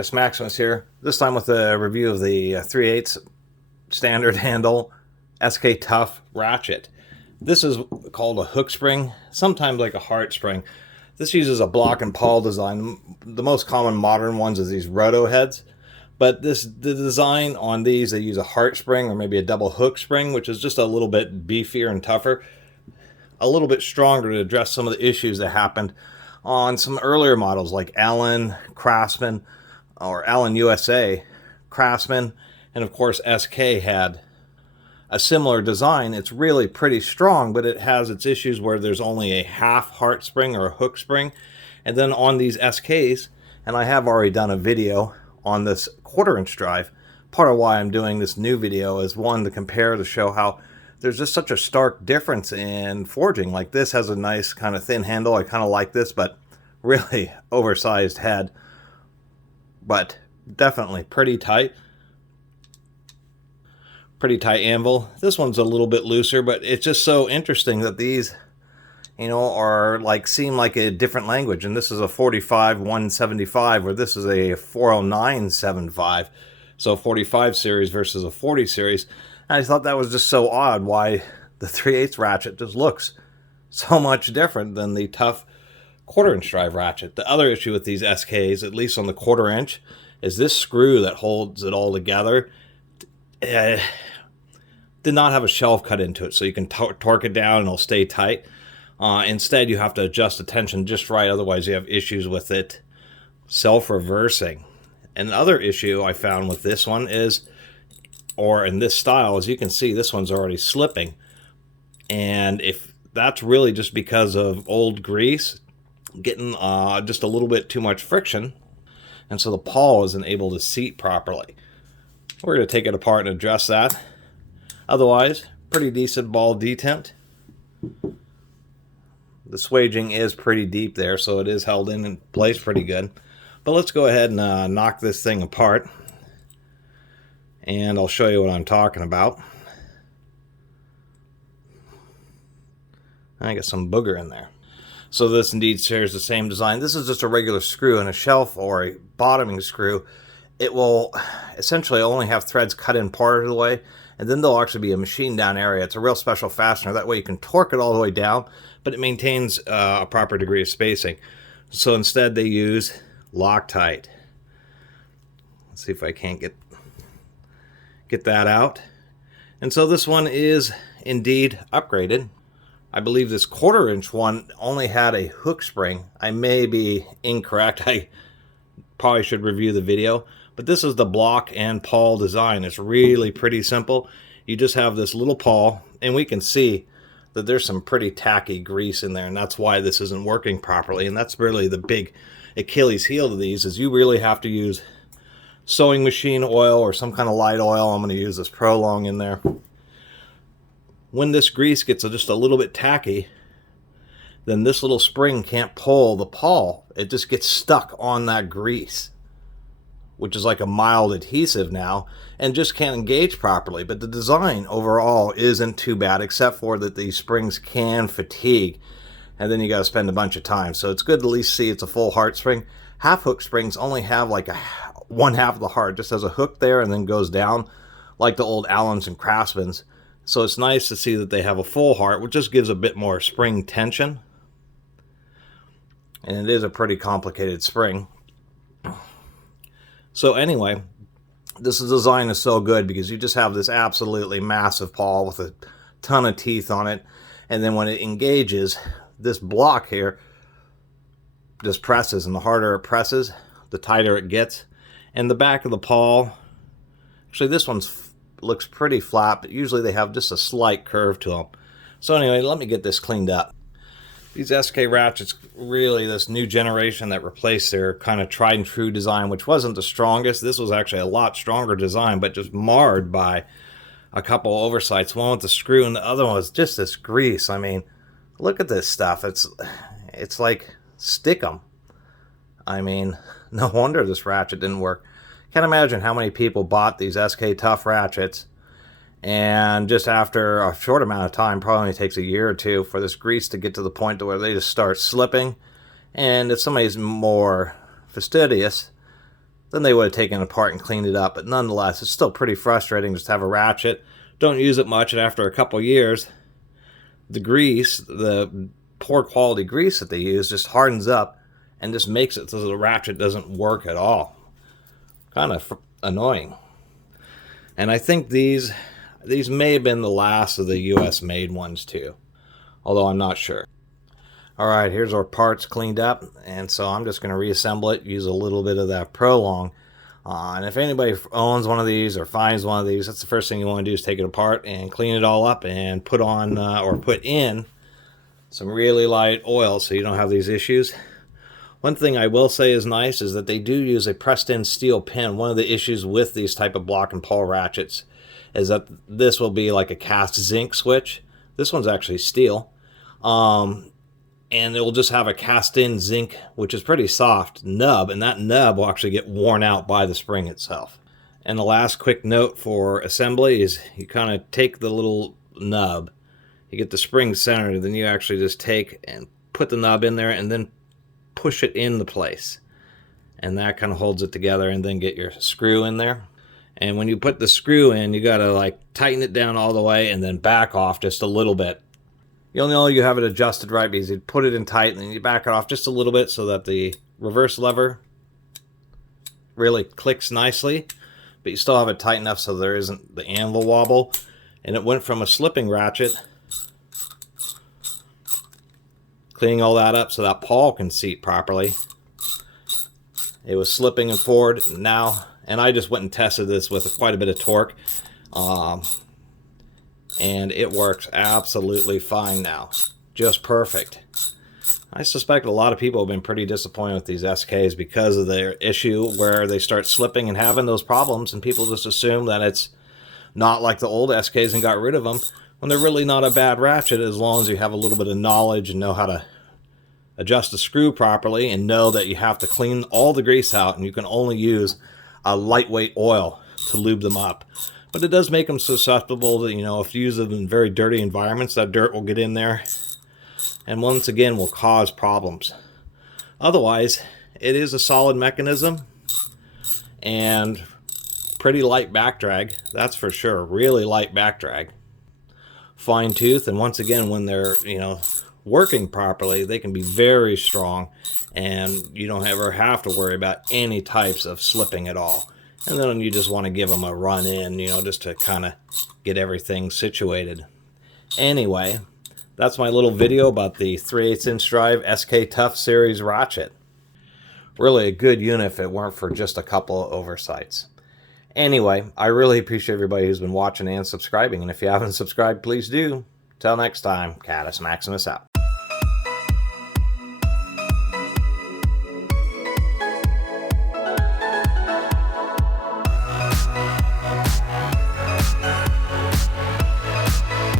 Catus, Maximus here, this time with a review of the 3/8 standard handle SK Tuff Ratchet. This is called a hook spring, sometimes like a heart spring. This uses a block and pawl design. The most common modern ones is these roto heads, but the design on these, they use a heart spring or maybe a double hook spring, which is just a little bit beefier and tougher, a little bit stronger to address some of the issues that happened on some earlier models like Allen, Craftsman, or Allen USA, Craftsman, and of course SK had a similar design. It's really pretty strong, but it has its issues where there's only a half heart spring or a hook spring. And then on these SKs, and I have already done a video on this 1/4 inch drive, part of why I'm doing this new video is one, to compare, to show how there's just such a stark difference in forging. Like this has a nice kind of thin handle. I kind of like this, but really oversized head. But definitely pretty tight. Pretty tight anvil. This one's a little bit looser, but it's just so interesting that these, you know, are like, seem like a different language. And this is a 45-175, where this is a 409-75. So 45 series versus a 40 series. And I thought that was just so odd why the 3/8 ratchet just looks so much different than the Tuff 1/4 inch drive ratchet. The other issue with these SKs, at least on the 1/4 inch, is this screw that holds it all together did not have a shelf cut into it, so you can torque it down and it'll stay tight. Instead, you have to adjust the tension just right, otherwise you have issues with it self-reversing. Another issue I found with this one is, or in this style, as you can see, this one's already slipping. And if that's really just because of old grease, getting just a little bit too much friction, and so the pawl isn't able to seat properly. We're going to take it apart and address that. Otherwise, pretty decent ball detent. The swaging is pretty deep there, so it is held in place pretty good. But let's go ahead and knock this thing apart, and I'll show you what I'm talking about. I got some booger in there. So this indeed shares the same design. This is just a regular screw in a shelf or a bottoming screw. It will essentially only have threads cut in part of the way, and then there'll actually be a machine down area. It's a real special fastener. That way you can torque it all the way down, but it maintains a proper degree of spacing. So instead they use Loctite. Let's see if I can't get that out. And so this one is indeed upgraded. I believe this 1/4 inch one only had a hook spring. I may be incorrect. I probably should review the video. But this is the block and pawl design. It's really pretty simple. You just have this little pawl, and we can see that there's some pretty tacky grease in there, and that's why this isn't working properly. And that's really the big Achilles heel to these, is you really have to use sewing machine oil or some kind of light oil. I'm going to use this Prolong in there. When this grease gets just a little bit tacky, then this little spring can't pull the pawl. It just gets stuck on that grease, which is like a mild adhesive now, and just can't engage properly. But the design overall isn't too bad, except for that these springs can fatigue, and then you got to spend a bunch of time. So it's good to at least see it's a full heart spring. Half hook springs only have like one half of the heart, just has a hook there and then goes down like the old Allens and Craftsmans. So it's nice to see that they have a full heart, which just gives a bit more spring tension. And it is a pretty complicated spring. So anyway, this design is so good because you just have this absolutely massive pawl with a ton of teeth on it. And then when it engages, this block here just presses, and the harder it presses, the tighter it gets. And the back of the pawl, actually this one's looks pretty flat, but usually they have just a slight curve to them. So anyway, let me get this cleaned up. These SK ratchets, really this new generation that replaced their kind of tried and true design, which wasn't the strongest. This was actually a lot stronger design, but just marred by a couple oversights. One with the screw, and the other one was just this grease. I mean, look at this stuff. It's like stickum. I mean, no wonder this ratchet didn't work. Can't imagine how many people bought these SK Tuff ratchets, and just after a short amount of time, probably only takes a year or two for this grease to get to the point to where they just start slipping. And if somebody's more fastidious, then they would have taken it apart and cleaned it up. But nonetheless, it's still pretty frustrating just to have a ratchet. Don't use it much, and after a couple years, the grease, the poor quality grease that they use, just hardens up and just makes it so the ratchet doesn't work at all. Kind of annoying. And I think these may have been the last of the US made ones too, although I'm not sure. Alright, here's our parts cleaned up, and so I'm just going to reassemble it, use a little bit of that Prolong. And if anybody owns one of these or finds one of these, that's the first thing you want to do is take it apart and clean it all up and put on or put in some really light oil so you don't have these issues. One thing I will say is nice is that they do use a pressed-in steel pin. One of the issues with these type of block and pawl ratchets is that this will be like a cast zinc switch. This one's actually steel. And it will just have a cast-in zinc, which is pretty soft, nub, and that nub will actually get worn out by the spring itself. And the last quick note for assembly is you kind of take the little nub, you get the spring centered, then you actually just take and put the nub in there and then push it into place. And that kind of holds it together, and then get your screw in there. And when you put the screw in, you got to like tighten it down all the way and then back off just a little bit. You'll know you have it adjusted right because you put it in tight and then you back it off just a little bit so that the reverse lever really clicks nicely, but you still have it tight enough so there isn't the anvil wobble. And it went from a slipping ratchet, cleaning all that up so that pawl can seat properly. It was slipping and forward now, and I just went and tested this with quite a bit of torque. And it works absolutely fine now. Just perfect. I suspect a lot of people have been pretty disappointed with these SKs because of their issue where they start slipping and having those problems, and people just assume that it's not like the old SKs and got rid of them, when they're really not a bad ratchet as long as you have a little bit of knowledge and know how to adjust the screw properly and know that you have to clean all the grease out, and you can only use a lightweight oil to lube them up. But it does make them susceptible to, if you use them in very dirty environments, that dirt will get in there and once again will cause problems. Otherwise, it is a solid mechanism and pretty light back drag, that's for sure. Really light back drag. Fine tooth, and once again, when they're, working properly, they can be very strong, and you don't ever have to worry about any types of slipping at all. And then you just want to give them a run in, just to kind of get everything situated. Anyway, that's my little video about the 3/8 inch drive SK Tuff series ratchet. Really a good unit if it weren't for just a couple of oversights. Anyway, I really appreciate everybody who's been watching and subscribing, and if you haven't subscribed, please do. Till next time, Catus Maximus out.